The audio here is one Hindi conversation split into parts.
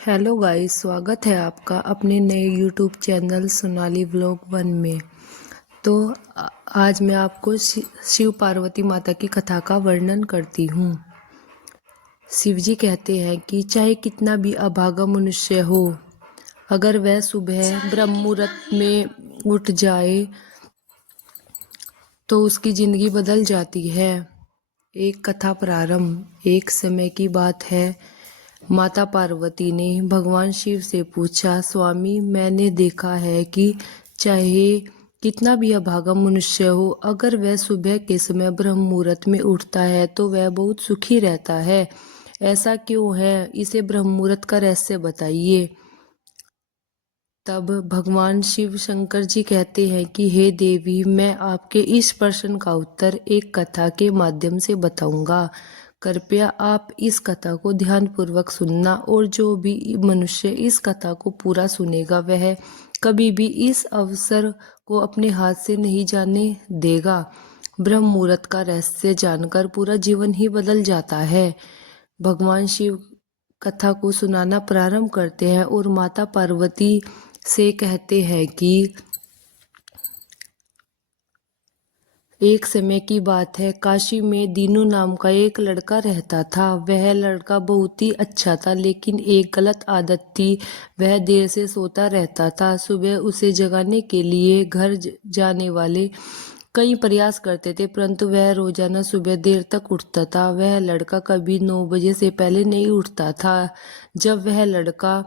हेलो गाइस, स्वागत है आपका अपने नए यूट्यूब चैनल सोनाली व्लॉग 1 में। तो आज मैं आपको शिव पार्वती माता की कथा का वर्णन करती हूँ। शिव जी कहते हैं कि चाहे कितना भी अभागा मनुष्य हो, अगर वह सुबह ब्रह्म मुहूर्त में उठ जाए तो उसकी जिंदगी बदल जाती है। एक कथा प्रारंभ। एक समय की बात है, माता पार्वती ने भगवान शिव से पूछा, स्वामी, मैंने देखा है कि चाहे कितना भी अभागा मनुष्य हो, अगर वह सुबह के समय ब्रह्म मुहूर्त में उठता है तो वह बहुत सुखी रहता है। ऐसा क्यों है? इसे ब्रह्म मुहूर्त का रहस्य बताइए। तब भगवान शिव शंकर जी कहते हैं कि हे देवी, मैं आपके इस प्रश्न का उत्तर एक कथा के माध्यम से बताऊंगा। कृपया आप इस कथा को ध्यानपूर्वक सुनना, और जो भी मनुष्य इस कथा को पूरा सुनेगा वह कभी भी इस अवसर को अपने हाथ से नहीं जाने देगा। ब्रह्म मुहूर्त का रहस्य जानकर पूरा जीवन ही बदल जाता है। भगवान शिव कथा को सुनाना प्रारंभ करते हैं और माता पार्वती से कहते हैं कि एक समय की बात है, काशी में दीनू नाम का एक लड़का रहता था। वह लड़का बहुत ही अच्छा था, लेकिन एक गलत आदत थी, वह देर से सोता रहता था। सुबह उसे जगाने के लिए घर जाने वाले कई प्रयास करते थे, परंतु वह रोजाना सुबह देर तक उठता था। वह लड़का कभी 9 बजे से पहले नहीं उठता था। जब वह लड़का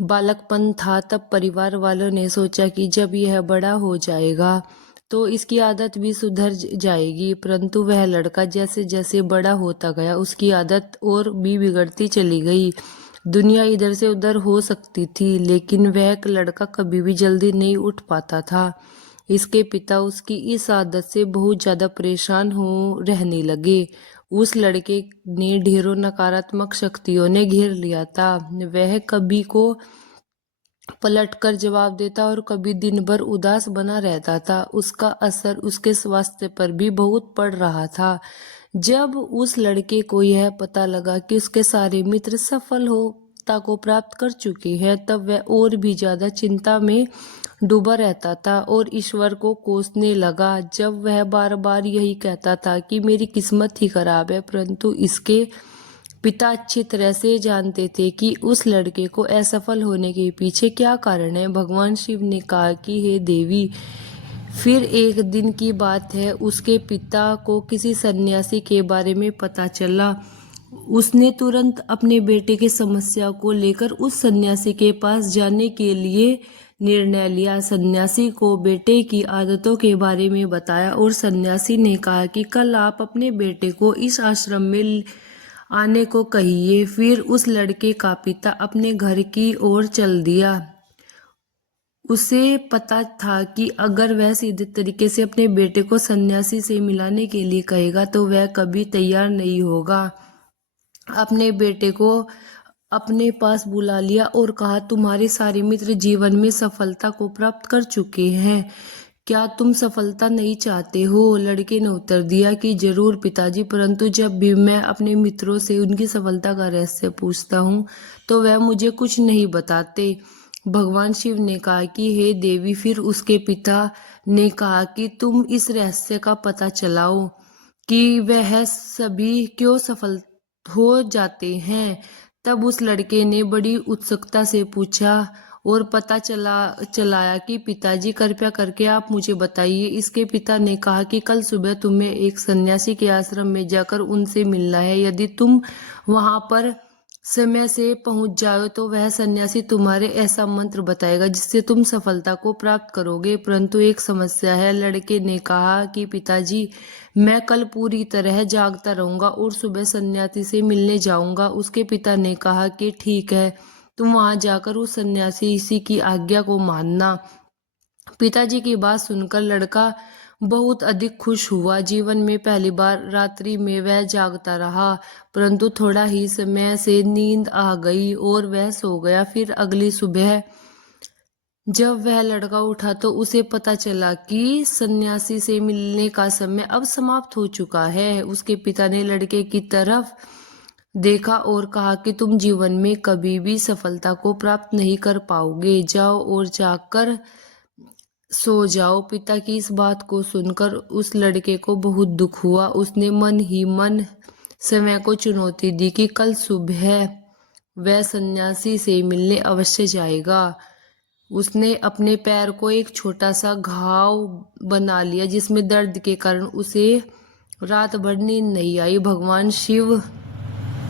बालकपन था, तब परिवार वालों ने सोचा कि जब यह बड़ा हो जाएगा तो इसकी आदत भी सुधर जाएगी, परंतु वह लड़का जैसे जैसे बड़ा होता गया उसकी आदत और भी बिगड़ती चली गई। दुनिया इधर से उधर हो सकती थी, लेकिन वह लड़का कभी भी जल्दी नहीं उठ पाता था। इसके पिता उसकी इस आदत से बहुत ज्यादा परेशान हो रहने लगे। उस लड़के ने ढेरों नकारात्मक शक्तियों ने घेर लिया था। वह कभी को पलट कर जवाब देता और कभी दिन भर उदास बना रहता था। उसका असर उसके स्वास्थ्य पर भी बहुत पड़ रहा था। जब उस लड़के को यह पता लगा कि उसके सारे मित्र सफलता को प्राप्त कर चुके हैं, तब वह और भी ज्यादा चिंता में डूबा रहता था और ईश्वर को कोसने लगा। जब वह बार बार यही कहता था कि मेरी किस्मत ही खराब है, परंतु इसके पिता अच्छी तरह से जानते थे कि उस लड़के को असफल होने के पीछे क्या कारण है। भगवान शिव ने कहा कि हे देवी, फिर एक दिन की बात है, उसके पिता को किसी सन्यासी के बारे में पता चला। उसने तुरंत अपने बेटे की समस्या को लेकर उस सन्यासी के पास जाने के लिए निर्णय लिया। सन्यासी को बेटे की आदतों के बारे में बताया और सन्यासी ने कहा कि कल आप अपने बेटे को इस आश्रम में आने को कहिए। फिर उस लड़के का पिता अपने घर की ओर चल दिया। उसे पता था कि अगर वह सीधे तरीके से अपने बेटे को सन्यासी से मिलाने के लिए कहेगा तो वह कभी तैयार नहीं होगा। अपने बेटे को अपने पास बुला लिया और कहा, तुम्हारे सारे मित्र जीवन में सफलता को प्राप्त कर चुके हैं, क्या तुम सफलता नहीं चाहते हो? लड़के ने उत्तर दिया कि जरूर पिताजी, परंतु जब भी मैं अपने मित्रों से उनकी सफलता का रहस्य पूछता हूँ तो वह मुझे कुछ नहीं बताते। भगवान शिव ने कहा कि हे देवी, फिर उसके पिता ने कहा कि तुम इस रहस्य का पता चलाओ कि वह सभी क्यों सफल हो जाते हैं। तब उस लड़के ने बड़ी उत्सुकता से पूछा और पता चलाया कि पिताजी, कृपया करके आप मुझे बताइए। इसके पिता ने कहा कि कल सुबह तुम्हें एक सन्यासी के आश्रम में जाकर उनसे मिलना है। यदि तुम वहां पर समय से पहुंच जाओ तो वह सन्यासी तुम्हारे ऐसा मंत्र बताएगा जिससे तुम सफलता को प्राप्त करोगे, परंतु एक समस्या है। लड़के ने कहा कि पिताजी, मैं कल पूरी तरह जागता रहूंगा और सुबह सन्यासी से मिलने जाऊंगा। उसके पिता ने कहा कि ठीक है, तुम वहां जाकर उस सन्यासी की आज्ञा को मानना। पिताजी की बात सुनकर लड़का बहुत अधिक खुश हुआ। जीवन में पहली बार रात्रि में वह जागता रहा, परंतु थोड़ा ही समय से नींद आ गई और वह सो गया। फिर अगली सुबह जब वह लड़का उठा तो उसे पता चला कि सन्यासी से मिलने का समय अब समाप्त हो चुका है। उसके पिता ने लड़के की तरफ देखा और कहा कि तुम जीवन में कभी भी सफलता को प्राप्त नहीं कर पाओगे, जाओ और जाकर सो जाओ। पिता की इस बात को सुनकर उस लड़के को बहुत दुख हुआ। उसने मन ही मन समय को चुनौती दी कि कल सुबह वह सन्यासी से मिलने अवश्य जाएगा। उसने अपने पैर को एक छोटा सा घाव बना लिया जिसमें दर्द के कारण उसे रात भर नींद नहीं आई। भगवान शिव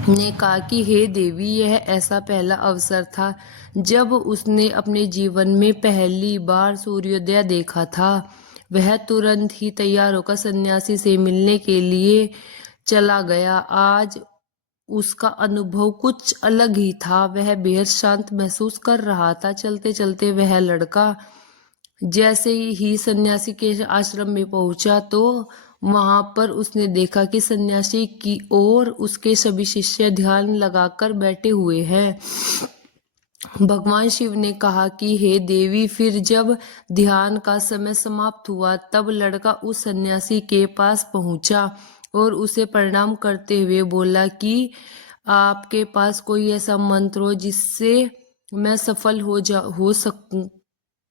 ने कहा कि हे देवी, यह ऐसा पहला अवसर था जब उसने अपने जीवन में पहली बार सूर्योदय देखा था। वह तुरंत ही तैयार होकर सन्यासी से मिलने के लिए चला गया। आज उसका अनुभव कुछ अलग ही था। वह बेहद शांत महसूस कर रहा था। चलते चलते वह लड़का जैसे ही सन्यासी के आश्रम में पहुंचा तो वहां पर उसने देखा कि सन्यासी की ओर उसके सभी शिष्य ध्यान लगाकर बैठे हुए हैं। भगवान शिव ने कहा कि हे देवी, फिर जब ध्यान का समय समाप्त हुआ तब लड़का उस सन्यासी के पास पहुंचा और उसे प्रणाम करते हुए बोला कि आपके पास कोई ऐसा मंत्र हो जिससे मैं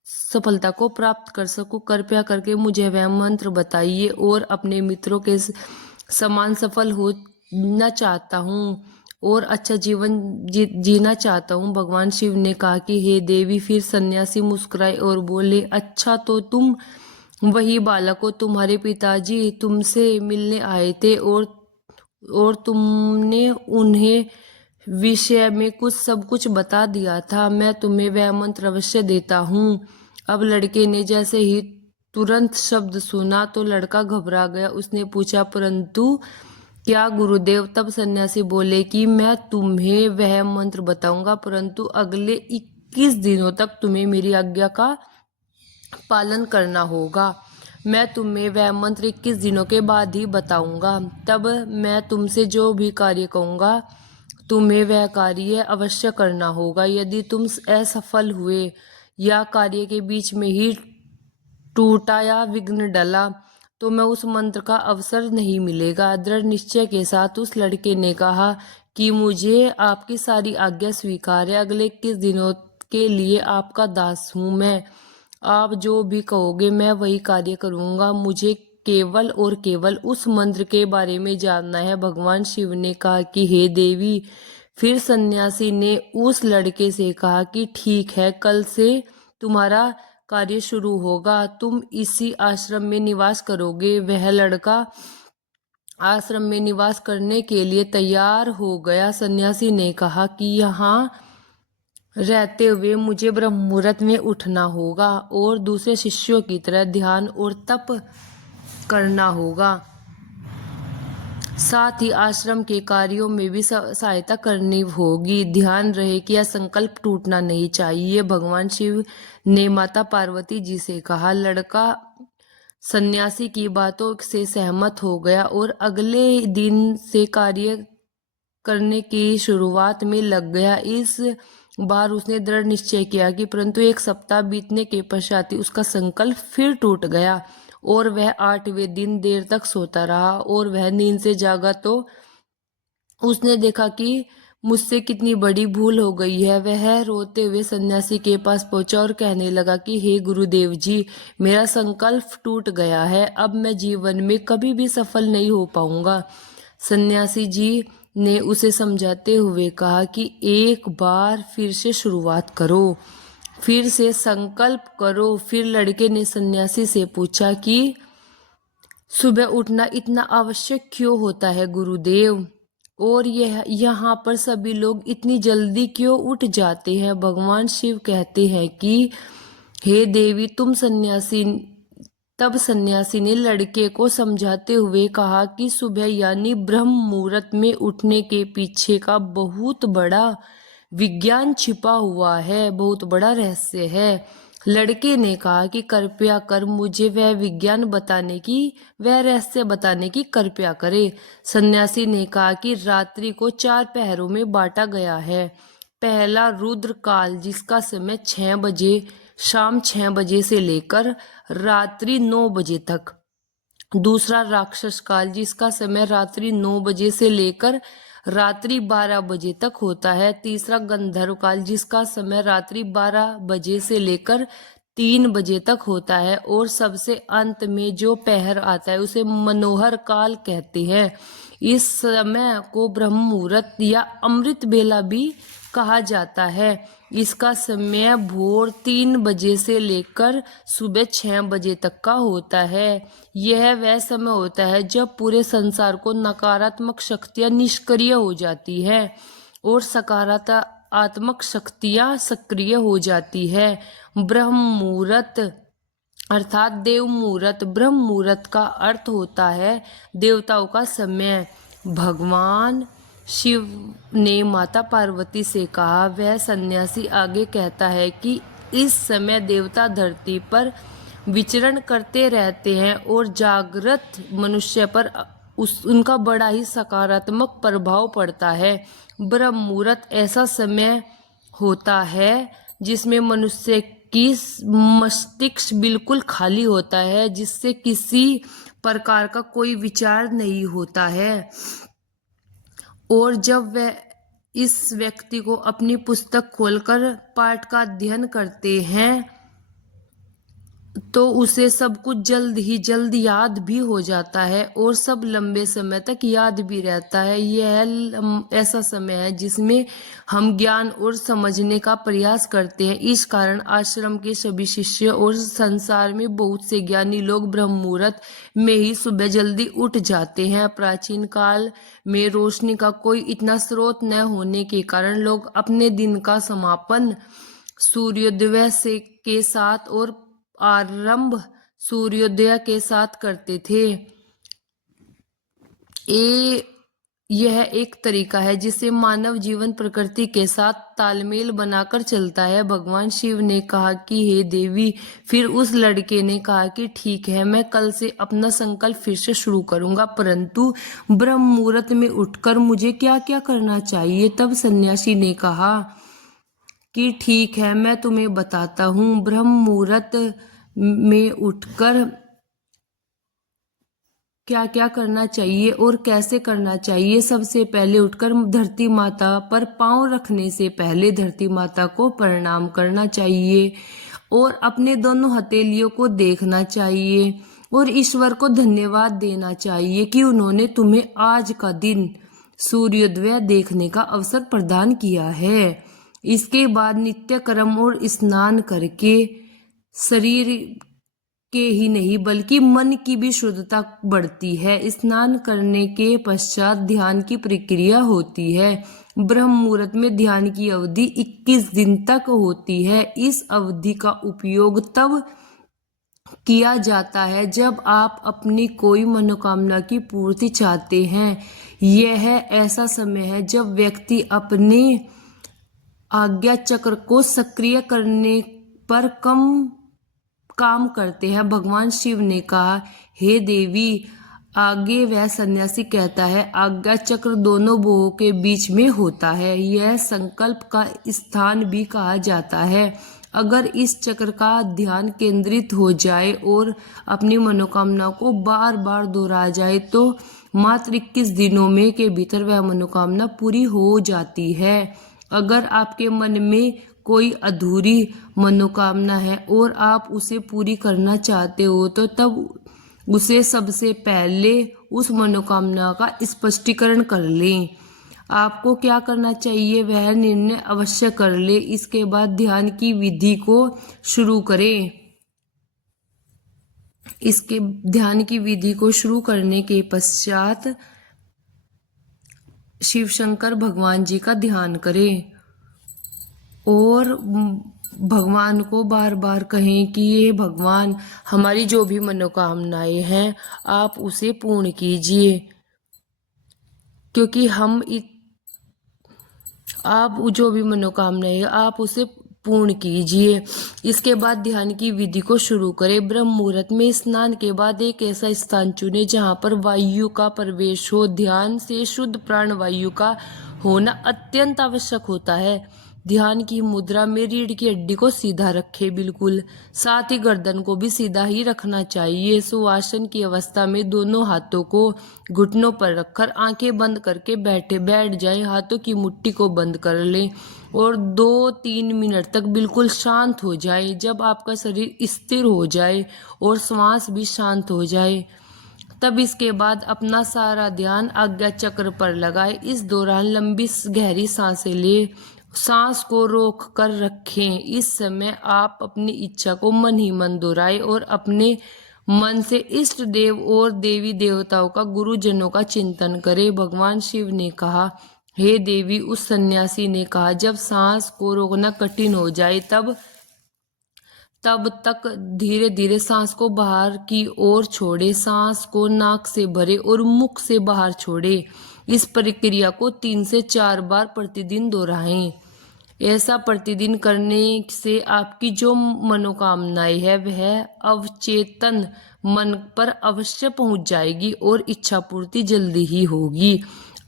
सफलता को प्राप्त कर सकूं। कृपया करके मुझे वह मंत्र बताइए और अपने मित्रों के समान सफल होना चाहता हूँ और अच्छा जीवन जीना चाहता हूँ। भगवान शिव ने कहा कि हे देवी। फिर सन्यासी मुस्कुराए और बोले, अच्छा तो तुम वही बालक हो। तुम्हारे पिताजी तुमसे मिलने आए थे और तुमने उन्हें विषय में सब कुछ बता दिया था। मैं तुम्हें वह मंत्र अवश्य देता हूँ। अब लड़के ने जैसे ही तुरंत शब्द सुना तो लड़का घबरा गया। उसने पूछा, परंतु क्या गुरुदेव? तब सन्यासी बोले कि मैं तुम्हें वह मंत्र बताऊंगा, परंतु अगले 21 दिनों तक तुम्हें मेरी आज्ञा का पालन करना होगा। मैं तुम्हें वह मंत्र 21 दिनों के बाद ही बताऊंगा। तब मैं तुमसे जो भी कार्य कहूंगा तुम्हें वह कार्य अवश्य करना होगा। यदि तुम असफल हुए या कार्य के बीच में ही टूटा या विघ्न डला तो मैं उस मंत्र का अवसर नहीं मिलेगा। दृढ़ निश्चय के साथ उस लड़के ने कहा कि मुझे आपकी सारी आज्ञा स्वीकार है। अगले 21 दिनों के लिए आपका दास हूँ मैं। आप जो भी कहोगे मैं वही कार्य करूंगा। मुझे केवल और केवल उस मंत्र के बारे में जानना है। भगवान शिव ने कहा कि हे देवी। फिर सन्यासी ने उस लड़के से कहा कि ठीक है, कल से तुम्हारा कार्य शुरू होगा। तुम इसी आश्रम में निवास करोगे। वह लड़का आश्रम में निवास करने के लिए तैयार हो गया। सन्यासी ने कहा कि यहाँ रहते हुए मुझे ब्रह्म मुहूर्त में उठना होगा और दूसरे शिष्यों की तरह ध्यान और तप करना होगा। साथ ही आश्रम के कार्यों में भी सहायता करनी होगी। ध्यान रहे कि यह संकल्प टूटना नहीं चाहिए। भगवान शिव ने माता पार्वती जी से कहा। लड़का सन्यासी की बातों से सहमत हो गया और अगले दिन से कार्य करने की शुरुआत में लग गया। इस बार उसने दृढ़ निश्चय किया कि परंतु 1 सप्ताह बीतने के पश्चात उसका संकल्प फिर टूट गया और वह 8वें दिन देर तक सोता रहा। और वह नींद से जागा तो उसने देखा कि मुझसे कितनी बड़ी भूल हो गई है। वह रोते हुए सन्यासी के पास पहुंचा और कहने लगा कि हे गुरुदेव जी, मेरा संकल्प टूट गया है। अब मैं जीवन में कभी भी सफल नहीं हो पाऊंगा। सन्यासी जी ने उसे समझाते हुए कहा कि एक बार फिर से शुरुआत करो, फिर से संकल्प करो। फिर लड़के ने सन्यासी से पूछा कि सुबह उठना इतना आवश्यक क्यों होता है गुरुदेव, और यह यहाँ पर सभी लोग इतनी जल्दी क्यों उठ जाते हैं? भगवान शिव कहते हैं कि हे देवी, तब सन्यासी ने लड़के को समझाते हुए कहा कि सुबह यानी ब्रह्म मुहूर्त में उठने के पीछे का बहुत बड़ा विज्ञान छिपा हुआ है, बहुत बड़ा रहस्य है। लड़के ने कहा कि कृपया कर मुझे वह रहस्य बताने की कृपया करे। सन्यासी ने कहा कि रात्रि को 4 पहरों में बांटा गया है। पहला रुद्र काल जिसका समय 6 बजे, शाम 6 बजे से लेकर रात्रि 9 बजे तक। दूसरा राक्षस काल जिसका समय रात्रि 9 बजे से लेकर रात्रि 12 बजे तक होता है। तीसरा गंधर्व काल, जिसका समय रात्रि 12 बजे से लेकर 3 बजे तक होता है। और सबसे अंत में जो पहर आता है उसे मनोहर काल कहते हैं। इस समय को ब्रह्म मुहूर्त या अमृत बेला भी कहा जाता है। इसका समय भोर 3 बजे से लेकर सुबह 6 बजे तक का होता है। यह वह समय होता है जब पूरे संसार को नकारात्मक शक्तियां निष्क्रिय हो जाती है और सकारात्मक शक्तियां सक्रिय हो जाती है। ब्रह्म मुहूर्त अर्थात देव मुहूर्त। ब्रह्म मुहूर्त का अर्थ होता है देवताओं का समय। भगवान शिव ने माता पार्वती से कहा। वह सन्यासी आगे कहता है कि इस समय देवता धरती पर विचरण करते रहते हैं और जागृत मनुष्य पर उनका बड़ा ही सकारात्मक प्रभाव पड़ता है। ब्रह्म मुहूर्त ऐसा समय होता है जिसमें मनुष्य की मस्तिष्क बिल्कुल खाली होता है, जिससे किसी प्रकार का कोई विचार नहीं होता है। और जब वह इस व्यक्ति को अपनी पुस्तक खोलकर पाठ का अध्ययन करते हैं तो उसे सब कुछ जल्द ही जल्द याद भी हो जाता है और सब लंबे समय तक याद भी रहता है। यह ऐसा समय है जिसमें हम ज्ञान और समझने का प्रयास करते हैं। इस कारण आश्रम के सभी शिष्य और संसार में बहुत से ज्ञानी लोग ब्रह्म मुहूर्त में ही सुबह जल्दी उठ जाते हैं। प्राचीन काल में रोशनी का कोई इतना स्रोत न होने के कारण लोग अपने दिन का समापन सूर्योदय से के साथ और आरंभ सूर्योदय के साथ करते थे। यह एक तरीका है जिससे मानव जीवन प्रकृति के साथ तालमेल बनाकर चलता है। भगवान शिव ने कहा कि हे देवी। फिर उस लड़के ने कहा कि ठीक है, मैं कल से अपना संकल्प फिर से शुरू करूंगा, परंतु ब्रह्म मुहूर्त में उठकर मुझे क्या क्या करना चाहिए। तब सन्यासी ने कहा कि ठीक है, मैं तुम्हें बताता हूँ। ब्रह्म मुहूर्त में उठकर क्या क्या करना चाहिए और कैसे करना चाहिए। सबसे पहले उठकर धरती माता पर पांव रखने से पहले धरती माता को प्रणाम करना चाहिए और अपने दोनों हथेलियों को देखना चाहिए और ईश्वर को धन्यवाद देना चाहिए कि उन्होंने तुम्हें आज का दिन सूर्योदय देखने का अवसर प्रदान किया है। इसके बाद नित्य कर्म और स्नान करके शरीर के ही नहीं बल्कि मन की भी शुद्धता बढ़ती है। स्नान करने के पश्चात ध्यान की प्रक्रिया होती है। ब्रह्म मुहूर्त में ध्यान की अवधि 21 दिन तक होती है। इस अवधि का उपयोग तब किया जाता है जब आप अपनी कोई मनोकामना की पूर्ति चाहते हैं। यह ऐसा समय है जब व्यक्ति अपने आज्ञा चक्र को सक्रिय करने पर काम करते हैं। भगवान शिव ने कहा, हे देवी। आगे वह सन्यासी कहता है, आज्ञा चक्र दोनों भुवों के बीच में होता है। यह संकल्प का स्थान भी कहा जाता है। अगर इस चक्र का ध्यान केंद्रित हो जाए और अपनी मनोकामना को बार बार दोहराया जाए तो मात्र 21 दिनों में के भीतर वह मनोकामना पूरी हो जाती है। अगर आपके मन में कोई अधूरी मनोकामना है और आप उसे पूरी करना चाहते हो तो तब उसे सबसे पहले उस मनोकामना का स्पष्टीकरण कर लें। आपको क्या करना चाहिए वह निर्णय अवश्य कर ले। इसके बाद ध्यान की विधि को शुरू करें। इसके ध्यान की विधि को शुरू करने के पश्चात शिव शंकर भगवान जी का ध्यान करें और भगवान को बार बार कहें कि ये भगवान, हमारी जो भी मनोकामनाएं हैं आप उसे पूर्ण कीजिए, क्योंकि आप जो भी मनोकामनाएं आप उसे पूर्ण कीजिए। इसके बाद ध्यान की विधि को शुरू करें। ब्रह्म मुहूर्त में स्नान के बाद एक ऐसा स्थान चुनें जहां पर वायु का प्रवेश हो। ध्यान से शुद्ध प्राण वायु का होना अत्यंत आवश्यक होता है। ध्यान की मुद्रा में रीढ़ की हड्डी को सीधा रखे, बिल्कुल, साथ ही गर्दन को भी सीधा ही रखना चाहिए। सुवासन की अवस्था में दोनों हाथों को घुटनों पर रखकर आंखें बंद करके बैठ जाएं। हाथों की मुट्ठी को बंद कर लें और 2-3 मिनट तक बिल्कुल शांत हो जाए। जब आपका शरीर स्थिर हो जाए और श्वास भी शांत हो जाए, तब इसके बाद अपना सारा ध्यान आज्ञा चक्र पर लगाए। इस दौरान लंबी गहरी सांसें ले, सांस को रोक कर रखें। इस समय आप अपनी इच्छा को मन ही मन दोहराए और अपने मन से इष्ट देव और देवी देवताओं का, गुरुजनों का चिंतन करें। भगवान शिव ने कहा, हे देवी, उस सन्यासी ने कहा, जब सांस को रोकना कठिन हो जाए तब तक धीरे धीरे सांस को बाहर की ओर छोड़े। सांस को नाक से भरे और मुख से बाहर छोड़े। इस प्रक्रिया को 3 से 4 बार प्रतिदिन दोहराएं। ऐसा प्रतिदिन करने से आपकी जो मनोकामनाएं है वह अवचेतन मन पर अवश्य पहुंच जाएगी और इच्छा पूर्ति जल्दी ही होगी।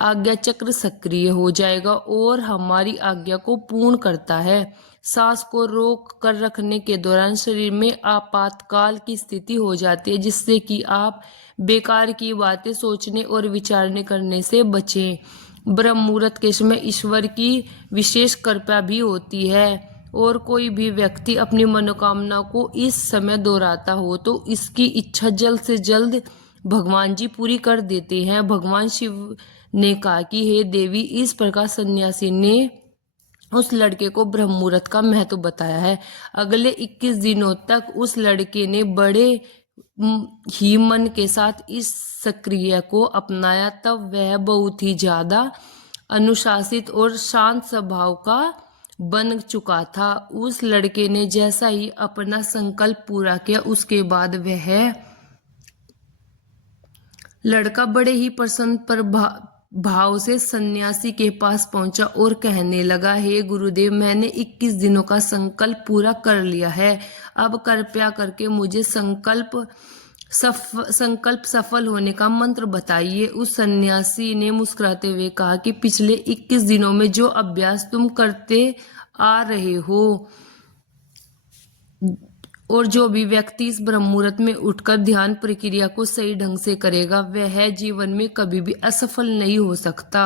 आज्ञा चक्र सक्रिय हो जाएगा और हमारी आज्ञा को पूर्ण करता है। सांस को रोक कर रखने के दौरान शरीर में आपातकाल की स्थिति हो जाती है, जिससे कि आप बेकार की बातें सोचने और विचारने करने से बचें। ब्रह्म मुहूर्त के समय ईश्वर की विशेष कृपा भी होती है और कोई भी व्यक्ति अपनी मनोकामना को इस समय दोहराता हो तो इसकी इच्छा जल्द से जल्द भगवान जी पूरी कर देते हैं। भगवान शिव ने कहा कि हे देवी, इस प्रकार सन्यासी ने उस लड़के को ब्रह्म मुहूर्त का महत्व बताया है। अगले 21 दिनों तक उस लड़के ने बड़े ही मन के साथ इस सक्रिया को अपनाया। तब वह बहुत ही ज्यादा अनुशासित और शांत स्वभाव का बन चुका था। उस लड़के ने जैसा ही अपना संकल्प पूरा किया, उसके बाद वह लड़का बड़े ही प्रसन्न भाव से सन्यासी के पास पहुंचा और कहने लगा, हे गुरुदेव, मैंने 21 दिनों का संकल्प पूरा कर लिया है। अब कृपया करके मुझे संकल्प सफल होने का मंत्र बताइए। उस सन्यासी ने मुस्कुराते हुए कहा कि पिछले 21 दिनों में जो अभ्यास तुम करते आ रहे हो और जो भी व्यक्ति इस ब्रह्म मुहूर्त में उठकर ध्यान प्रक्रिया को सही ढंग से करेगा, वह जीवन में कभी भी असफल नहीं हो सकता।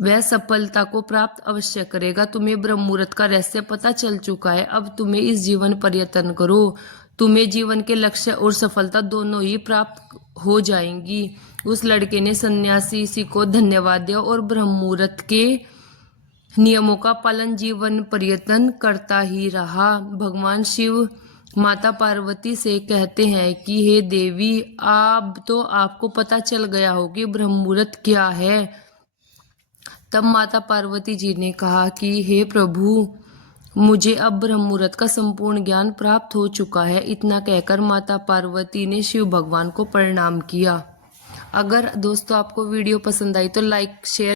वह सफलता को प्राप्त अवश्य करेगा। तुम्हें ब्रह्म मुहूर्त का रहस्य पता चल चुका है। अब तुम्हें इस जीवन पर्यटन करो। तुम्हें जीवन के लक्ष्य और सफलता दोनों ही प्राप्त हो जाएंगी। उस लड़के ने सन्यासी को धन्यवाद दिया और ब्रह्म मुहूर्त के नियमों का पालन जीवन पर्यटन करता ही रहा। भगवान शिव माता पार्वती से कहते हैं कि हे देवी, अब तो आपको पता चल गया हो कि ब्रह्म मुहूर्त क्या है। तब माता पार्वती जी ने कहा कि हे प्रभु, मुझे अब ब्रह्म मुहूर्त का संपूर्ण ज्ञान प्राप्त हो चुका है। इतना कहकर माता पार्वती ने शिव भगवान को प्रणाम किया। अगर दोस्तों आपको वीडियो पसंद आई तो लाइक शेयर